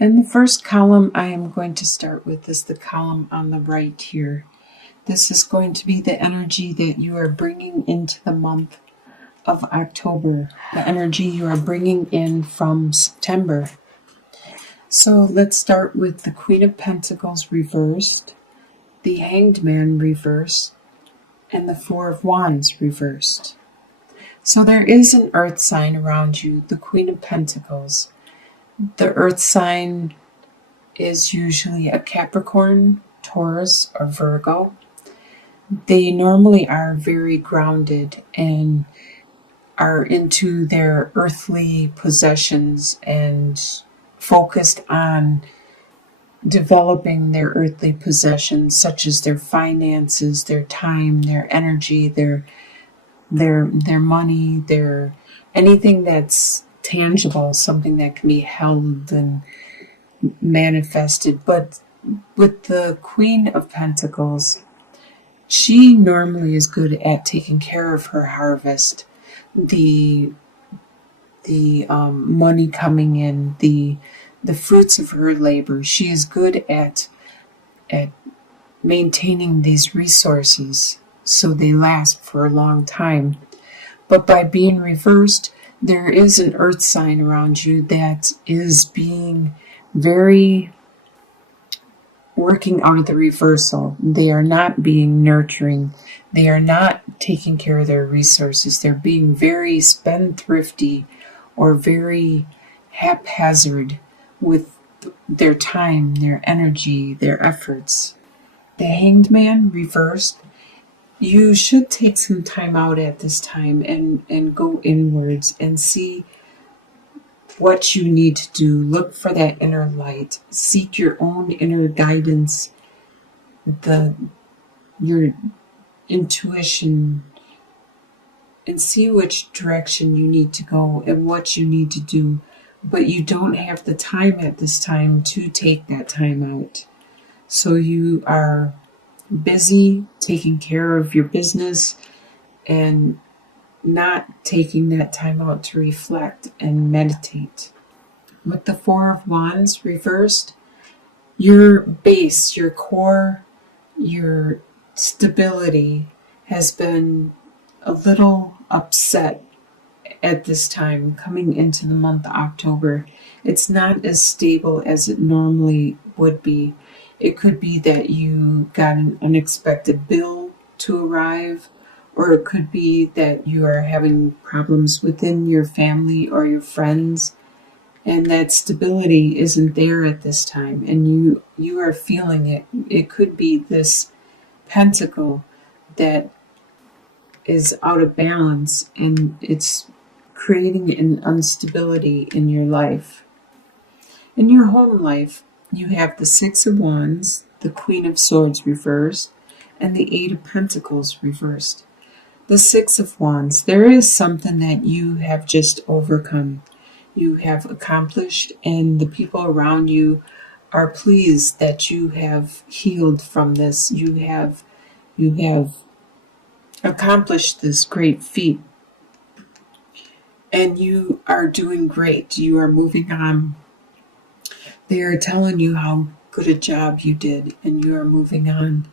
And the first column I am going to start with is the column on the right here. This is going to be the energy that you are bringing into the month of October, the energy you are bringing in from September. So let's start with the Queen of Pentacles reversed, the Hanged Man reversed, and the Four of Wands reversed. So there is an earth sign around you, the Queen of Pentacles. The earth sign is usually a Capricorn, Taurus, or Virgo. They normally are very grounded and are into their earthly possessions and focused on developing their earthly possessions, such as their finances, their time, their energy, their money, their anything that's tangible, something that can be held and manifested. But with the Queen of Pentacles, she normally is good at taking care of her harvest, the money coming in, the fruits of her labor. She is good at maintaining these resources so they last for a long time. But by being reversed, there is an earth sign around you that is being very working out of the reversal. They are not being nurturing. They are not taking care of their resources. They're being very spendthrifty or very haphazard with their time, their energy, their efforts. The Hanged Man reversed. You should take some time out at this time and go inwards and see what you need to do. Look for that inner light. Seek your own inner guidance, your intuition, and see which direction you need to go and what you need to do. But you don't have the time at this time to take that time out. So you are busy taking care of your business and not taking that time out to reflect and meditate. With the Four of Wands reversed, your base, your core, your stability has been a little upset at this time coming into the month of October. It's not as stable as it normally would be. It could be that you got an unexpected bill to arrive, or it could be that you are having problems within your family or your friends, and that stability isn't there at this time, and you are feeling it. It could be this pentacle that is out of balance, and it's creating an instability in your life. In your home life, you have the Six of Wands, the Queen of Swords reversed, and the Eight of Pentacles reversed. The Six of Wands, there is something that you have just overcome. You have accomplished, and the people around you are pleased that you have healed from this. You have accomplished this great feat, and you are doing great. You are moving on. They are telling you how good a job you did, and you are moving on.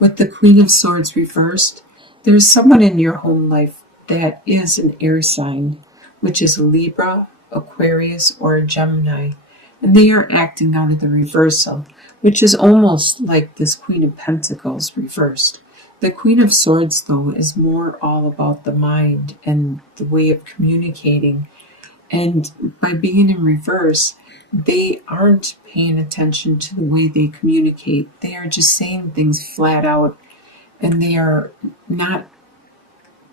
With the Queen of Swords reversed, there's someone in your home life that is an air sign, which is a Libra, Aquarius, or a Gemini, and they are acting out of the reversal, which is almost like this Queen of Pentacles reversed. The Queen of Swords, though, is more all about the mind and the way of communicating. And by being in reverse, they aren't paying attention to the way they communicate. They are just saying things flat out, and they are not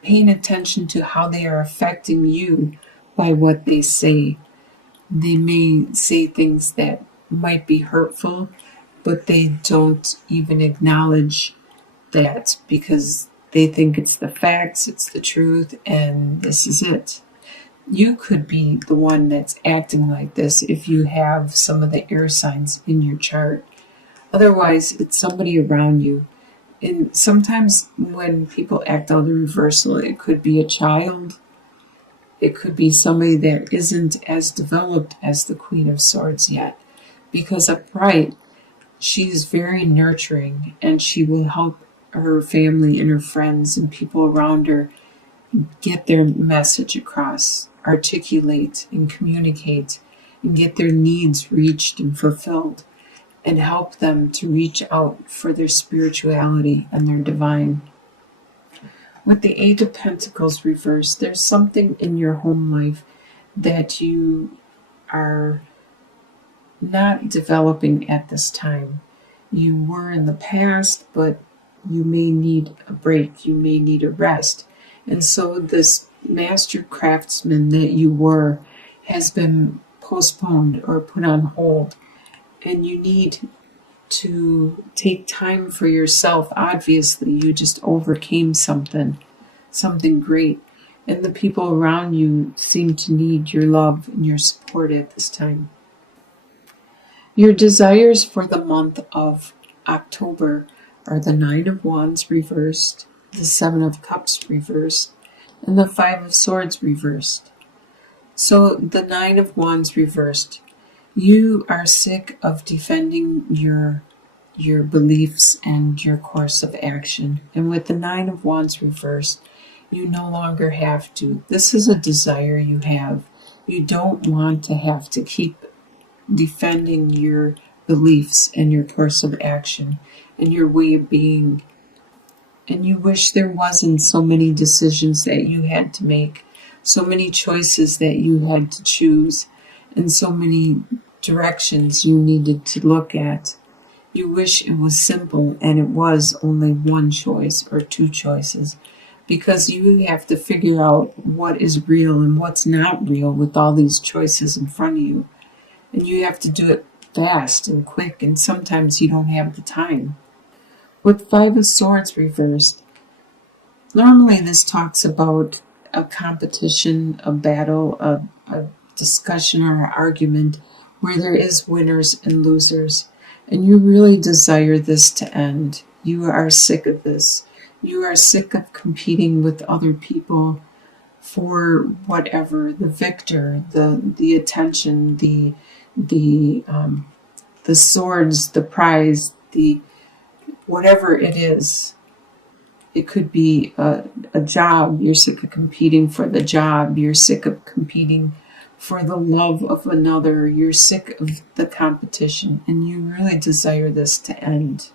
paying attention to how they are affecting you by what they say. They may say things that might be hurtful, but they don't even acknowledge that because they think it's the facts, it's the truth, and this is it. You could be the one that's acting like this if you have some of the air signs in your chart. Otherwise, it's somebody around you. And sometimes when people act out of the reversal, it could be a child. It could be somebody that isn't as developed as the Queen of Swords yet. because upright, she is very nurturing and she will help her family and her friends and people around her get their message across, articulate and communicate, and get their needs reached and fulfilled, and help them to reach out for their spirituality and their divine. With the Eight of Pentacles reversed, there's something in your home life that you are not developing at this time. You were in the past, but you may need a break, you may need a rest. And so this master craftsman that you were has been postponed or put on hold. And you need to take time for yourself. Obviously, you just overcame something great. And the people around you seem to need your love and your support at this time. Your desires for the month of October are the Nine of Wands reversed, the Seven of Cups reversed, and the Five of Swords reversed. So the Nine of Wands reversed. You are sick of defending your beliefs and your course of action. And with the Nine of Wands reversed, you no longer have to. This is a desire you have. You don't want to have to keep defending your beliefs and your course of action and your way of being. And you wish there wasn't so many decisions that you had to make, so many choices that you had to choose, and so many directions you needed to look at. You wish it was simple and it was only one choice or two choices, because you have to figure out what is real and what's not real with all these choices in front of you. And you have to do it fast and quick, and sometimes you don't have the time. With Five of Swords reversed, normally this talks about a competition, a battle, a discussion or an argument where there is winners and losers. And you really desire this to end. You are sick of this. You are sick of competing with other people for whatever, the victor, the attention, the swords, the prize, the whatever it is. It could be a job. You're sick of competing for the job. You're sick of competing for the love of another. You're sick of the competition, and you really desire this to end.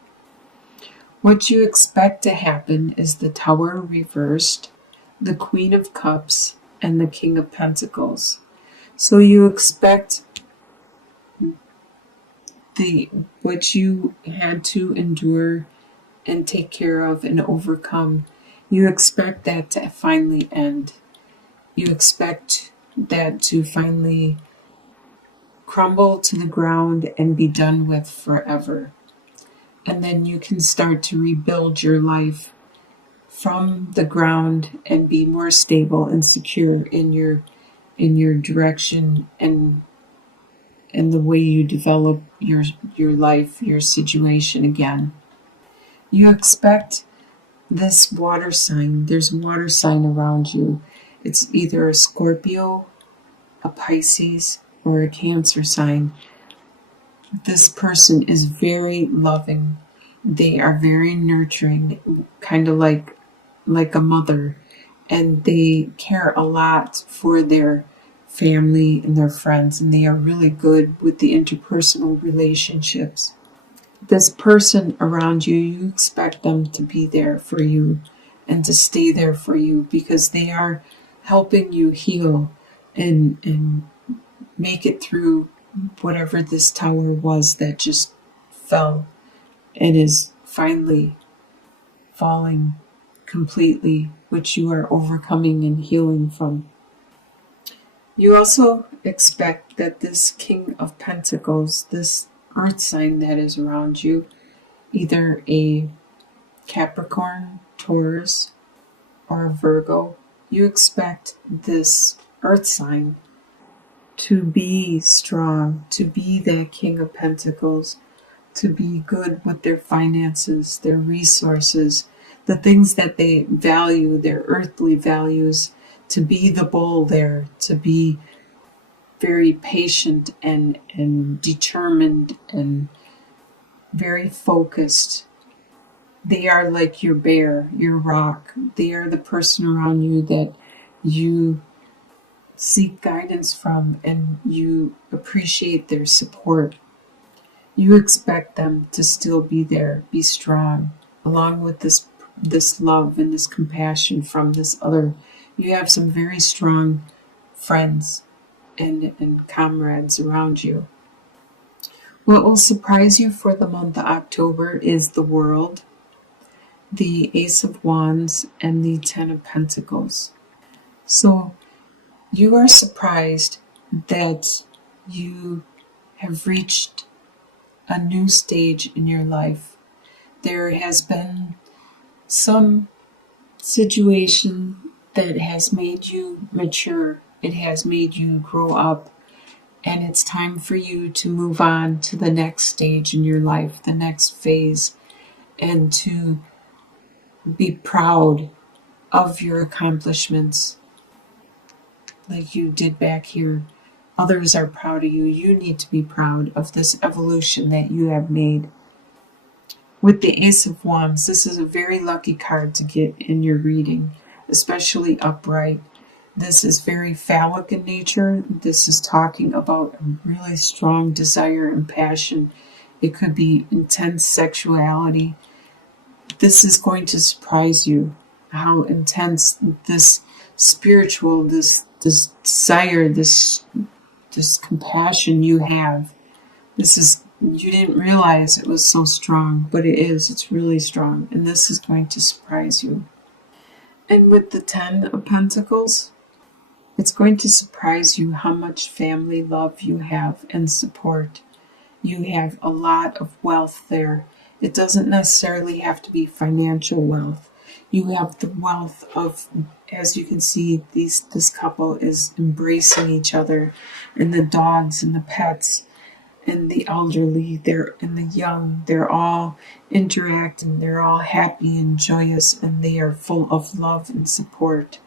What you expect to happen is the Tower reversed, the Queen of Cups, and the King of Pentacles. So you expect what you had to endure and take care of and overcome. You expect that to finally end. You expect that to finally crumble to the ground and be done with forever. And then you can start to rebuild your life from the ground and be more stable and secure in your direction and the way you develop your life, your situation again. You expect this water sign. There's a water sign around you. It's either a Scorpio, a Pisces, or a Cancer sign. This person is very loving. They are very nurturing, kind of like a mother, and they care a lot for their family and their friends, and they are really good with the interpersonal relationships. This person around you, you expect them to be there for you and to stay there for you, because they are helping you heal and make it through whatever this tower was that just fell and is finally falling completely, which you are overcoming and healing from. You also expect that this King of Pentacles, this earth sign that is around you, either a Capricorn, Taurus, or a Virgo, you expect this earth sign to be strong, to be that King of Pentacles, to be good with their finances, their resources, the things that they value, their earthly values, to be the bull there, to be very patient and determined and very focused. They are like your bear, your rock. They are the person around you that you seek guidance from and you appreciate their support. You expect them to still be there, be strong, along with this love and this compassion from this other. You have some very strong friends and comrades around you. What will surprise you for the month of October is the World, the Ace of Wands, and the Ten of Pentacles. So you are surprised that you have reached a new stage in your life. There has been some situation that has made you mature. It has made you grow up. And it's time for you to move on to the next stage in your life, the next phase, and to be proud of your accomplishments like you did back here. Others are proud of you. You need to be proud of this evolution that you have made. With the Ace of Wands, this is a very lucky card to get in your reading, especially upright. This is very phallic in nature. This is talking about a really strong desire and passion. It could be intense sexuality. This is going to surprise you, how intense this spiritual, this desire, this compassion you have. You didn't realize it was so strong, but it is. It's really strong, and this is going to surprise you. And with the Ten of Pentacles, it's going to surprise you how much family love you have and support. You have a lot of wealth there. It doesn't necessarily have to be financial wealth. You have the wealth of, as you can see, this couple is embracing each other, and the dogs and the pets and the elderly, and the young, they're all interacting, they're all happy and joyous, and they are full of love and support.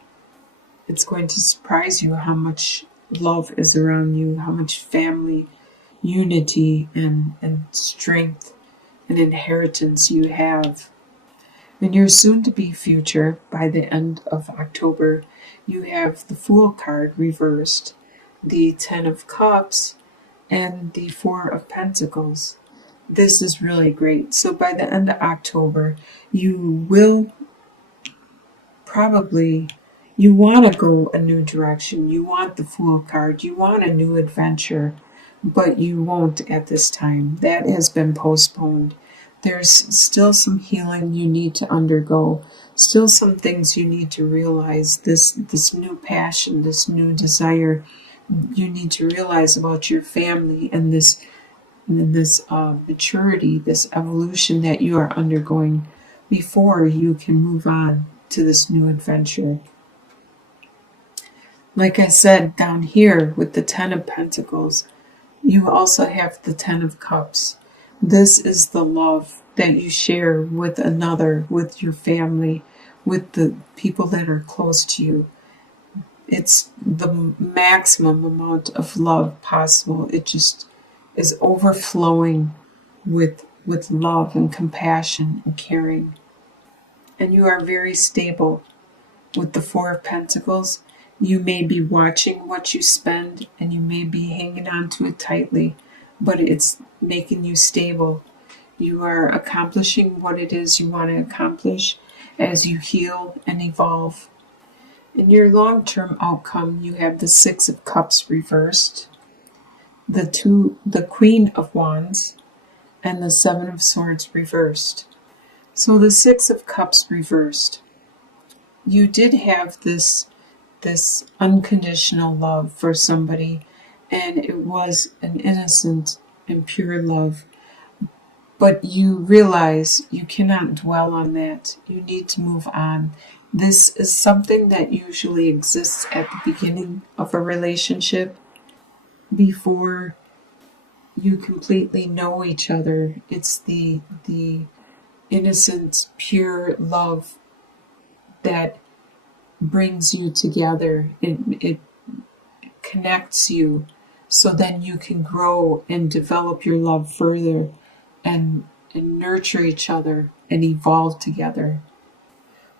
It's going to surprise you how much love is around you, how much family unity and strength and inheritance you have. In your soon-to-be future, by the end of October, you have the Fool card reversed, the Ten of Cups, and the Four of Pentacles. This is really great. So by the end of October, you will probably, you want to go a new direction. You want the Fool card. You want a new adventure, but you won't at this time. That has been postponed. There's still some healing you need to undergo. Still some things you need to realize. This new passion, this new desire, you need to realize about your family and this maturity, this evolution that you are undergoing before you can move on to this new adventure. Like I said, down here with the Ten of Pentacles, you also have the Ten of Cups. This is the love that you share with another, with your family, with the people that are close to you. It's the maximum amount of love possible. It just is overflowing with love and compassion and caring. And you are very stable. With the Four of Pentacles, you may be watching what you spend and you may be hanging on to it tightly, but it's making you stable. You are accomplishing what it is you want to accomplish as you heal and evolve. In your long-term outcome, you have the Six of Cups reversed, the Queen of Wands, and the Seven of Swords reversed. So the Six of Cups reversed. You did have this unconditional love for somebody, and it was an innocent and pure love. But you realize you cannot dwell on that. You need to move on. This is something that usually exists at the beginning of a relationship before you completely know each other. It's the innocent, pure love that brings you together. It connects you so then you can grow and develop your love further and nurture each other and evolve together.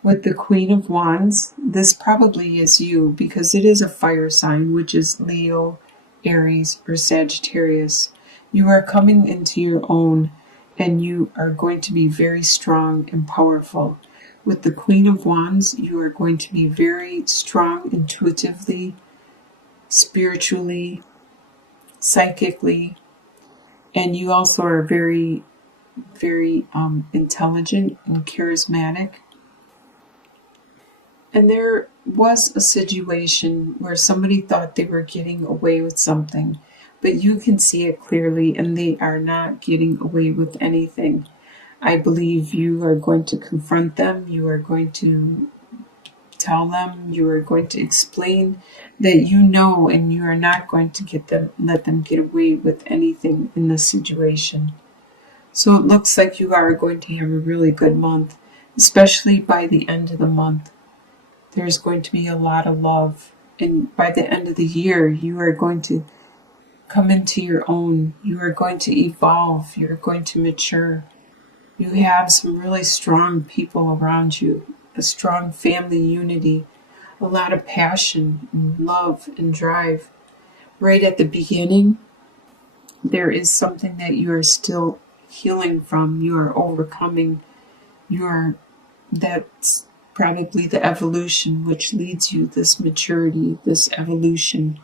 With the Queen of Wands, this probably is you because it is a fire sign, which is Leo, Aries, or Sagittarius. You are coming into your own and you are going to be very strong and powerful. With the Queen of Wands, you are going to be very strong intuitively, spiritually, psychically, and you also are very, very intelligent and charismatic. And there was a situation where somebody thought they were getting away with something, but you can see it clearly and they are not getting away with anything. I believe you are going to confront them, you are going to tell them, you are going to explain that you know, and you are not going to let them get away with anything in this situation. So it looks like you are going to have a really good month, especially by the end of the month. There's going to be a lot of love, and by the end of the year, you are going to come into your own. You are going to evolve. You're going to mature. You have some really strong people around you, a strong family unity, a lot of passion and love and drive. Right at the beginning, there is something that you are still healing from. You are overcoming. That's probably the evolution which leads you, this maturity, this evolution.